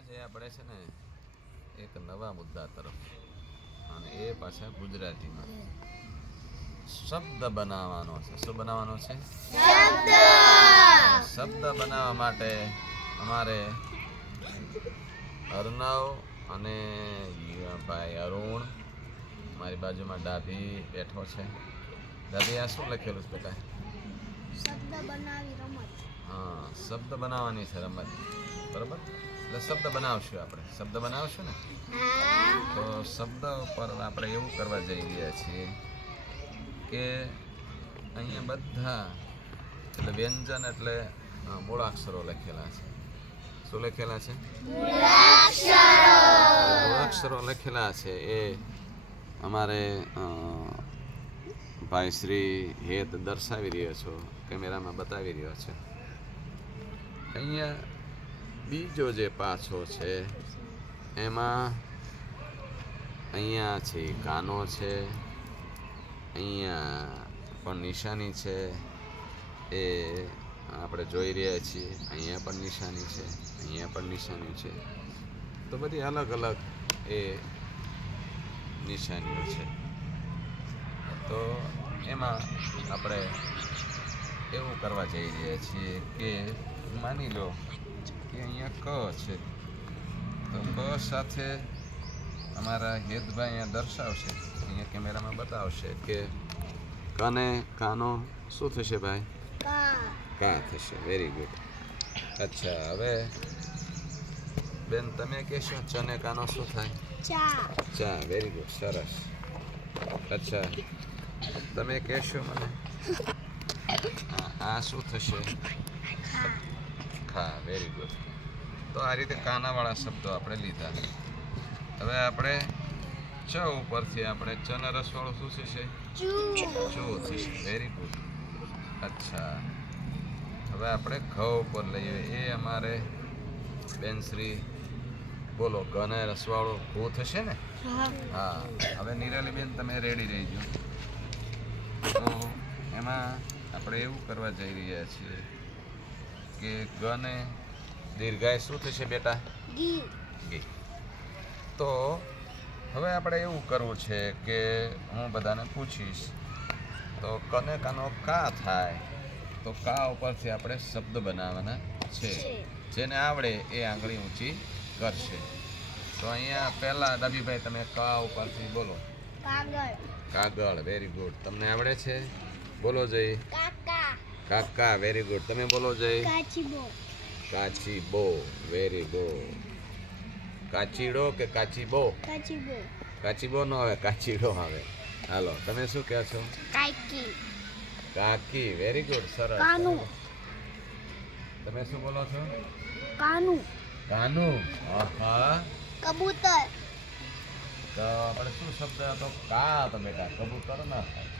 આજે આપણે છે ને એક નવા મુદ્દા તરફ અને એ પાછા ગુજરાતીમાં શબ્દ બનાવવાનો છે. શું બનાવવાનો છે? શબ્દ બનાવવા માટે અમારે અર્ણવ અને ભાઈ અરુણ મારી બાજુમાં ડાભી બેઠો છે. ડાભી, આ શું લખેલું છે બેટા? શબ્દ બનાવી રમત. હા, શબ્દ બનાવવાની છે રમત, બરાબર. એટલે શબ્દ બનાવશું આપણે. શબ્દ બનાવશું ને તો શબ્દ ઉપર આપણે એવું કરવા જઈ રહ્યા છીએ કે અહીંયા બધા એટલે વ્યંજન એટલે મૂળાક્ષરો લખેલા છે. શું લખેલા છે? મૂળાક્ષરો લખેલા છે. એ અમારે ભાઈ શ્રી હેત દર્શાવી રહ્યો છો, કેમેરામાં બતાવી રહ્યો છે. અહીંયા બીજો જે પાછો છે એમાં અહીંયા છે કાનો છે, અહીંયા પણ નિશાની છે એ આપણે જોઈ રહ્યા છીએ. અહીંયા પણ નિશાની છે, અહીંયા પણ નિશાની છે. તો બધી અલગ અલગ એ નિશાનીઓ છે. તો એમાં આપણે એવું કરવા જઈ રહ્યા છીએ કે માની લો કે અહીંયા ક છે, તો ક સાથે અમારા હેતભાઈ અહીંયા દર્શાવશે, અહીંયા કેમેરામાં બતાવશે કે કને કાનો શું થશે ભાઈ? કા થશે. Very good. અચ્છા, હવે બેન તમે કહેશો ચને કાનો શું થાય? ચા. વેરી ગુડ, સરસ. અચ્છા, તમે કહેશો મને આ શું થશે? ખા. Very good. તો આ રીતે કાનાવાળા શબ્દો આપણે લીધા. હવે આપણે ચ ઉપરથી આપણે ચનો રસવાળું શું થશે? ચૂ થશે. Very good. અચ્છા, હવે આપણે ઘ ઉપર લઈએ. એ અમારે બેનશ્રી બોલો, ઘને રસવાળો ઘઉ થશે ને? હા. હવે નિરાલી બેન તમે રેડી રહીજો. તો એમાં આપણે એવું કરવા જઈ રહ્યા છીએ કે ગને દીર્ઘાય શું થશે બેટા? ગી. તો હવે આપણે એવું કરવું છે કે હું બધાને પૂછીશ, તો કને કાનો કા થાય, તો કા ઉપરથી આપણે શબ્દ બનાવવાના છે. જેને આવડે એ આંગળી ઊંચી કરશે. તો અહીંયા પહેલા ડાબીભાઈ તમે કા ઉપરથી બોલો. કાગળ. Very good. તમને આવડે છે? બોલો જય. કાકા. Very good. તમે બોલો જય. કાચીબો. Very good. કાચીડો કે કાચીબો? કાચીબો નો આવે, કાચીડો આવે. હાલો, તમે શું કહો છો? કાકી. વેરી ગુડ, સરસ. તમે શું બોલો છો? કાનું. આહા. કબૂતર. તો આપણે શું શબ્દ હતો? કા. તો બેટા કબૂતર ના થાય.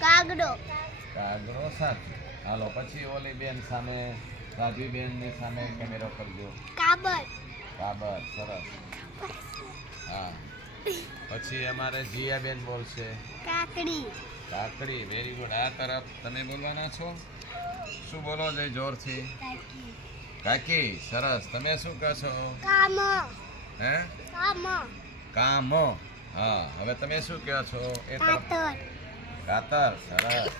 કાગડો. કાગડો સાથે. હાલો, પછી ઓલી બેન સામે, સાધ્વી બેન ની સામે કેમેરો કરજો. કાબર. સરસ. હા. પછી અમારે જીયા બેન બોલશે. કાકડી. Very good. આ તરફ તમે બોલવાના છો. શું બોલો છે જોરથી? કાકી. સરસ. તમે શું કહો છો? હે? કામો. હા. હવે તમે શું કહો છો? એ તરફ. કાતર. સરસ.